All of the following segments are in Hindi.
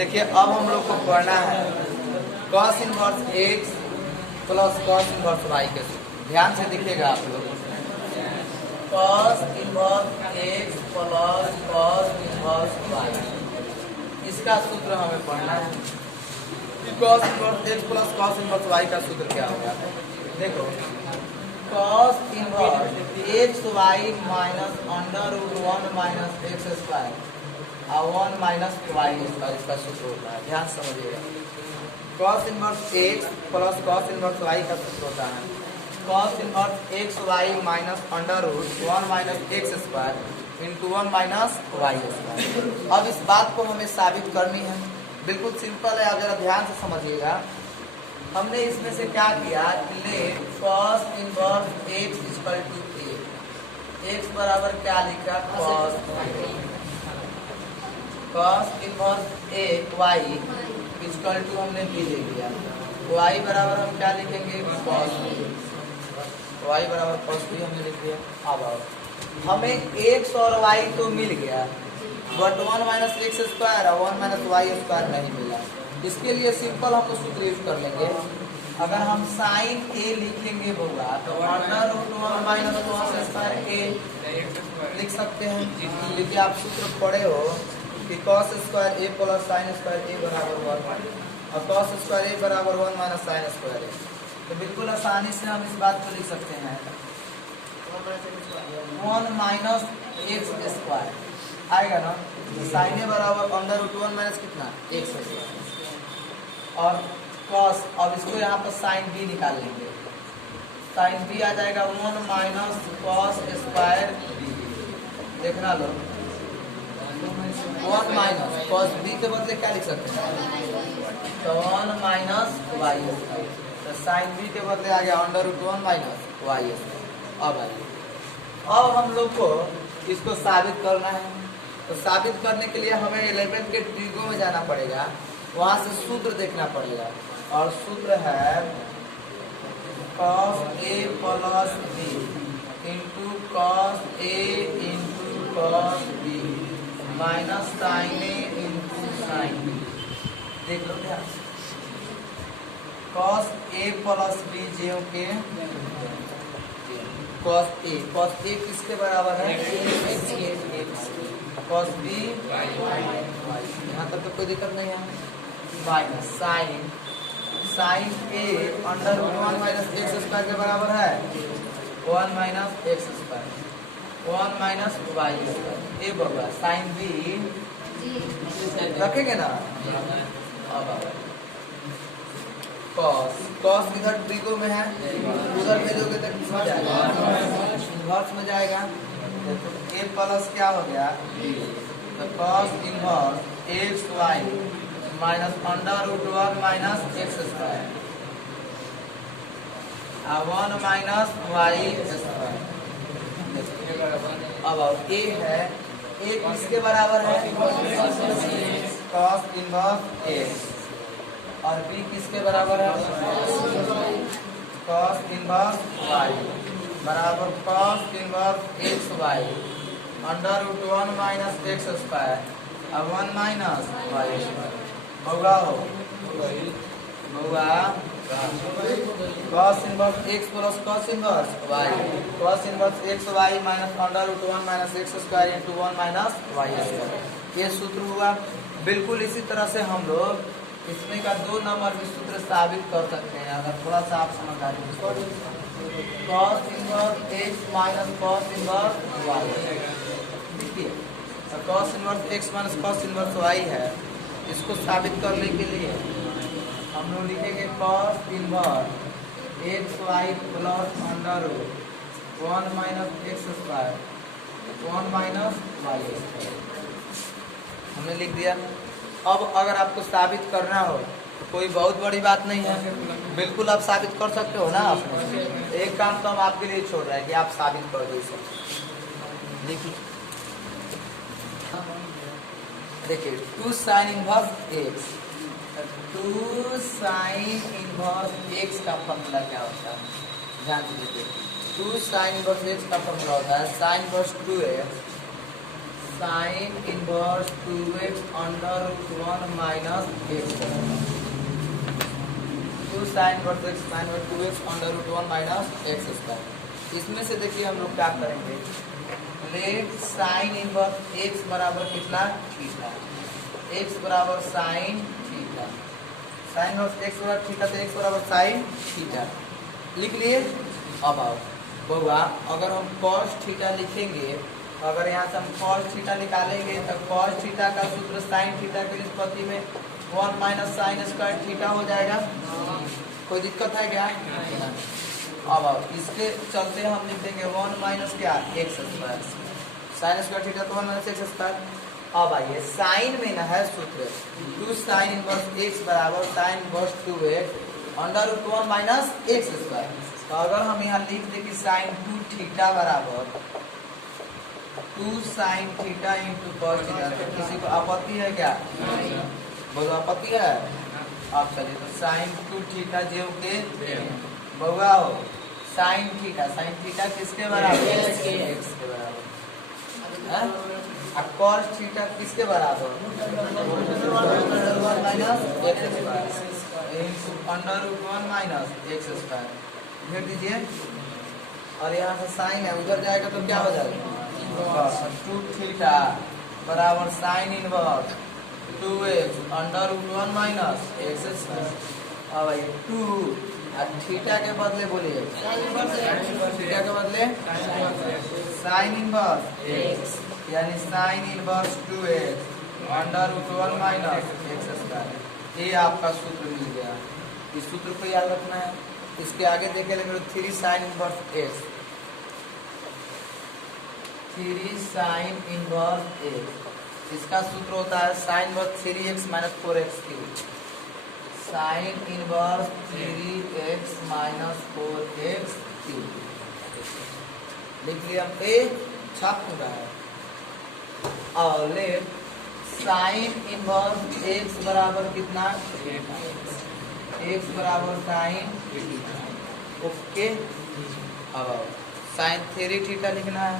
देखिए अब हम लोग को पढ़ना है cos inverse x plus cos inverse y के सूत्र। ध्यान से देखिएगा आप लोग, cos inverse x plus cos inverse y, इसका सूत्र हमें पढ़ना है कि cos inverse x plus cos inverse y का सूत्र क्या होगा। देखो cos inverse x y minus under root 1 minus x square और 1 माइनस वाई स्क्वायर, इसका सूत्र होता है। ध्यान समझिएगा, cos inverse x plus cos inverse y का सूत्र होता है cos inverse x y minus under root 1 minus x square into 1 minus y square. अब इस बात को हमें साबित करनी है, बिल्कुल सिंपल है, आप जरा ध्यान से समझिएगा। हमने इसमें से क्या किया कि ले cos inverse x equal to a, x बराबर क्या लिखा cos inverse a y equal to हमने बी ले लिया, वाई बराबर हम क्या लिखेंगे कॉस बी, वाई बराबर कॉस बी हमने लिख दिया। अब आओ, हमें एक्स और वाई तो मिल गया बट 1 माइनस एक्स स्क्वायर और 1 माइनस वाई स्क्वायर नहीं मिला। इसके लिए सिंपल हम सूत्र यूज कर लेंगे। अगर हम साइन ए लिखेंगे होगा तो under root 1 minus cos square A लिख सकते हैं, क्योंकि आप सूत्र पढ़े हो कि cos square A plus sine square A बराबर 1 और कॉस स्क्वायर ए बराबर 1 माइनस साइन स्क्वायर ए। तो बिल्कुल आसानी से हम इस बात को लिख सकते हैं 1 माइनस एक्स स्क्वायर आएगा ना, तो साइन ए बराबर अंडर रूट 1 माइनस कितना एक्स स्क्वायर और कॉस, अब इसको यहाँ पर साइन बी निकाल लेंगे, साइन बी आ जाएगा 1 माइनस कॉस स्क्वायर बी। देखना लो 1 माइनस कॉस बी के बदले क्या लिख सकते हैं तो 1 माइनस वाई स्क्वायर, तो साइन बी के बदले आ गया under root 1 minus y square. अब आइए, अब हम लोग को इसको साबित करना है, तो साबित करने के लिए हमें 11 के ट्रिगो में जाना पड़ेगा, वहां से सूत्र देखना पड़ेगा और सूत्र है cos a plus b into cos a into cos b minus sine a into sine b। देख लो क्या cos a प्लस b जो के cos a किसके बराबर है cos b यहाँ तक तो कोई दिक्कत नहीं है, minus sine A under root 1 minus x square के बराबर है 1 minus x square 1 minus y square A बराबर साइन बी रखेंगे ना। अब कॉस इधर ट्रिगो में है, उधर भेजोगे तो किसमें जाएगा इनवर्स में जाएगा, ए प्लस क्या हो गया तो cos inverse x y minus under root 1 minus x square 1 minus y square. अब ए है, ए किसके बराबर है कॉस इनवर्स एक्स और बी किसके बराबर है कॉस इनवर्स वाई बराबर cos inverse x y under root 1 minus x square और 1 माइनस वाई स्क्वायर। होगा cos inverse x plus cos inverse y, cos inverse x y minus under root 1 minus x square into 1 minus y square, ये सूत्र हुआ। बिल्कुल इसी तरह से हम लोग इसमें का 2 नंबर भी सूत्र साबित कर सकते हैं, अगर थोड़ा सा आप समझदारी cos inverse x minus cos inverse y। देखिए cos inverse x minus cos inverse y है, इसको साबित करने के लिए हम लोग लिखेंगे cos inverse x y plus under root 1 minus x square 1 minus y square हमने लिख दिया। अब अगर आपको साबित करना हो तो कोई बहुत बड़ी बात नहीं है, बिल्कुल आप साबित कर सकते हो ना। आपने एक काम तो हम आपके लिए छोड़ रहे हैं कि आप साबित कर दो इसे। देखिए 2 sine inverse x, 2 sine inverse x का फॉर्मूला क्या होता है ध्यान से देखिए। 2 साइन इनवर्स एक्स का फॉर्मूला होता है sine inverse 2x sine inverse 2x under root 1 minus x, 2 sine inverse x minus 2x under root 1 minus x square. इसमें से देखिए हम लोग क्या करेंगे, लेट साइन इनवर्स x बराबर कितना, थीटा, x बराबर sine theta, sign inverse x बराबर थीटा, तो x बराबर साइन थीटा लिख लिए। अब आओ बउआ, अगर हम cos थीटा लिखेंगे, अगर यहाँ से हम cos थीटा निकालेंगे तो cos थीटा का सूत्र sin थीटा के निष्पत्ति में 1 माइनस साइन स्क्वायर थीटा हो जाएगा। कोई दिक्कत है क्या? अब आओ इसके चलते हम लिख देंगे 1 माइनस क्या, x square, sine square theta तो 1 माइनस एक्स स्क्वायर। अब आइए साइन में ना है सूत्र 2 साइन इनवर्स एक्स बराबर sine inverse 2x under root 1 minus x square. तो अगर हम यहाँ लिख दें कि साइन 2 थीटा बराबर 2 sine theta into cos theta, तो किसी को आपत्ति है क्या? बोलो आपत्ति है? अब चलिए तो साइन 2 थीटा जो के बउआ हो, साइन थीटा किसके बराबर, एक्स के बराबर, और कॉस थीटा किसके बराबर, minus x square into under root 1 minus x square भेज दीजिए। और यहाँ से साइन है उधर जाएगा तो क्या हो जाएगा, 2 थीटा बराबर sine inverse 2x under root 1 minus x square. अब भाई 2 और थीटा के बदले बोलिए, थीटा के बदले साइन इनवर्स x, यानी sine inverse 2x under root 1 minus x square. ये आपका सूत्र मिल गया। इस सूत्र को याद रखना है। इसके आगे देखे लेंगे 3 sign inverse x, 3 sign inverse x, इसका सूत्र होता है sine inverse 3x minus 4x cube, sine inverse 3x minus 4x cube लिख लिया। हम ए छाप चुका है। और लेट साइन इनवर्स x बराबर कितना, x बराबर साइन, ओके। अब साइन 3 थीटा लिखना है,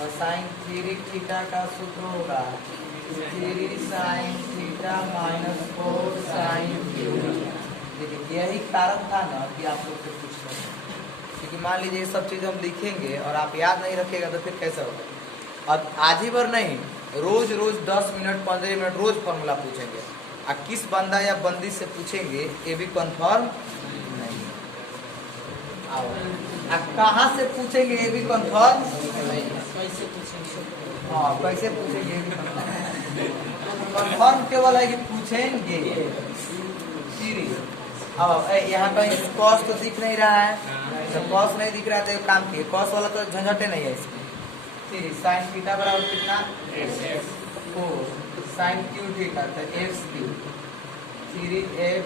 और साइन 3 थीटा का सूत्र होगा 3 sine theta minus 4 sine theta. देखिए यही कारण था ना कि आप लोग से पूछ रहे हैं, क्योंकि मान लीजिए ये सब चीज़ हम लिखेंगे और आप याद नहीं रखिएगा तो फिर कैसे होगा। अब आज ही भर नहीं, रोज रोज 10 मिनट 15 मिनट रोज फॉर्मूला पूछेंगे, और किस बंदा या बंदी से पूछेंगे ये भी कंफर्म नहीं। कहाँ से पूछेंगे ये भी कंफर्म नहीं। कैसे पूछेंगे? हाँ कैसे पूछेंगे ये भी कंफर्म केवल है कि पूछेंगे। अब यहाँ कहीं कॉस तो दिख नहीं रहा है, तो कॉस नहीं दिख रहा है तो एक काम किए, कॉस वाला तो झंझटे नहीं है इसमें। ठीक, साइन थीटा बराबर कितना, साइन क्यू थीटा तो x Q, 3x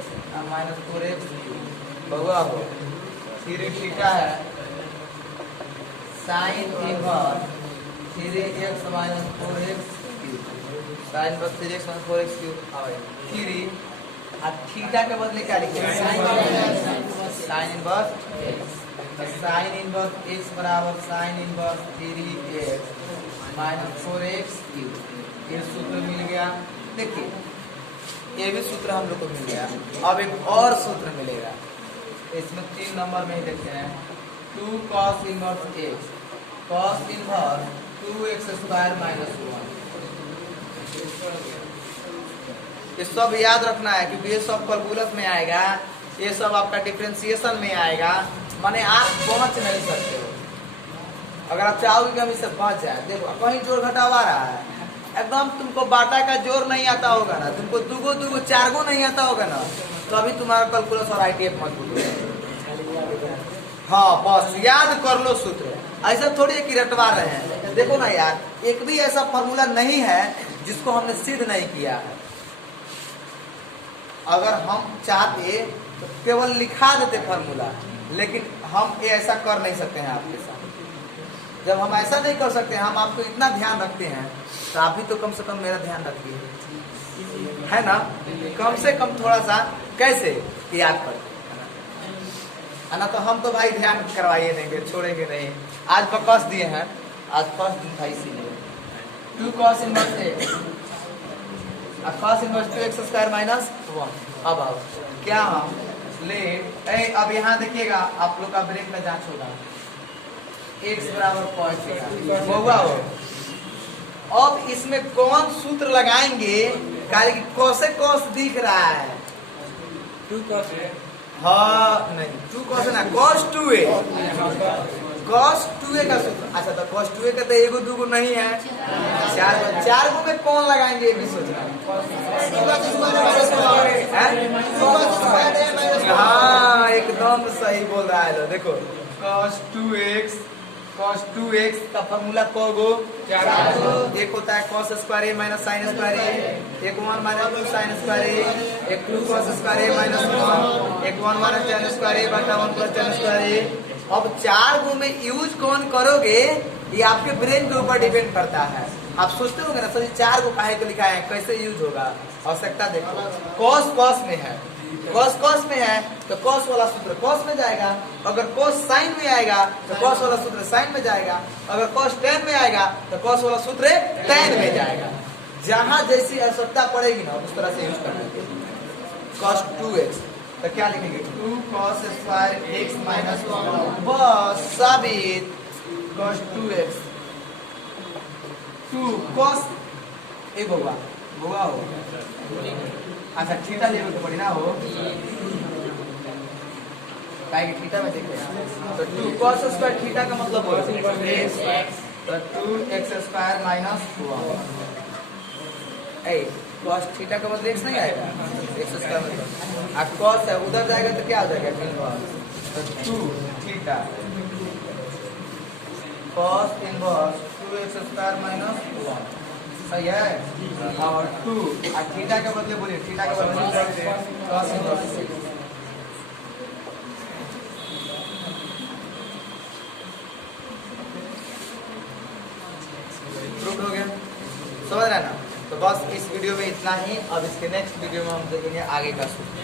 minus 4x बउआ हो 3 थीटा है, sine inverse 3x minus 4x cube, sine inverse 3x minus 4x cube 3 और थीटा के बदले क्या लिखेंगे, sine inverse, sign inverse x बराबर sine inverse 3x minus 4x cube. ये सूत्र मिल गया। देखिए ये भी सूत्र हम लोग को मिल गया। अब एक और सूत्र मिलेगा, इसमें 3 नंबर में ही देखते हैं, 2 cos inverse x, cos inverse 2x square minus 1। ये सब याद रखना है क्योंकि ये सब कैलकुलस में आएगा, ये सब आपका डिफरेंशिएशन में आएगा, माने आप पहुंच नहीं सकते हो। अगर आप चाहोगे कि हम इससे बच जाए, देखो कहीं जोड़ घटाव आ रहा है, एकदम तुमको बाटा का जोड़ नहीं आता होगा ना, तुमको दूगो 4 गो नहीं आता होगा ना, तो अभी तुम्हारा कैलकुलस और ITF मजबूत है। हाँ बस याद कर लो सूत्र, ऐसा थोड़ी है कि रटवा रहे हैं। देखो ना यार, एक भी ऐसा फॉर्मूला नहीं है जिसको हमने सिद्ध नहीं किया है। अगर हम चाहते तो केवल लिखा देते फॉर्मूला, लेकिन हम ये ऐसा कर नहीं सकते हैं आपके साथ। जब हम ऐसा नहीं कर सकते, हम आपको इतना ध्यान रखते हैं, तो आप भी तो कम से कम मेरा ध्यान रखिए, है ना। कम से कम थोड़ा सा कैसे याद करते है ना, तो हम तो भाई ध्यान करवाइए देंगे, छोड़ेंगे नहीं। आज बकवास दिए हैं, आज फर्स्ट दिन था इसीलिए। 2 cos इनवर्स x अब cos inverse 2x square minus 1। अब आओ क्या हम ले अब यहाँ देखिएगा आप लोग का ब्रेक का जांच होगा x बराबर 0.8 होगा हो। अब इसमें कौन सूत्र लगाएंगे कारण कि कौसे कौस दिख रहा है 2 cos हाँ नहीं 2 cos ना cos 2a cos 2a का सूत्र। अच्छा तो cos 2a का तो एगो दूगो नहीं है चार गो में कौन लगाएंगे ये भी सोचना है। हाँ एकदम सही बोल रहा है लो देखो cos 2x का फॉर्मूला कोगो एक होता है cos square a minus sine square a एक 1 माइनस 2 साइन स्क्वायर a एक 2 cos स्क्वायर a माइनस 1 एक 1 माइनस tan स्क्वायर a बटा 1 प्लस tan स्क्वायर a। अब चार गो में यूज कौन करोगे ये आपके ब्रेन के ऊपर डिपेंड करता है। आप सोचते होंगे ना सर चार गो काहे को लिखा है कैसे यूज होगा आवश्यकता देखो cos में है cos में है तो cos वाला सूत्र cos में जाएगा अगर cos sin में आएगा तो cos वाला सूत्र sin में जाएगा अगर cos tan में आएगा तो cos वाला सूत्र tan में जाएगा। जहां जैसी आवश्यकता पड़ेगी ना उस तरह से यूज करना cos 2x तो क्या लिखेंगे 2 cos स्क्वायर x माइनस 1 बस साबित cos 2x 2 cos ए होगा हो अच्छा थीटा लेवल तो पड़ी ना हो काहे कि थीटा में देखते हैं तो 2 cos स्क्वायर थीटा का मतलब बोलो तो 2x स्क्वायर माइनस 1 ए cos थीटा का मतलब x नहीं आएगा x स्क्वायर मतलब अब cos है उधर जाएगा तो क्या हो जाएगा तो 2 theta cos inverse 2x square minus 1 सही है और 2 और थीटा के बदले बोलिए थीटा के बदले cos इनवर्स प्रूफ हो गया समझ रहे ना। तो बस इस वीडियो में इतना ही। अब इसके नेक्स्ट वीडियो में हम देखेंगे आगे का सूत्र।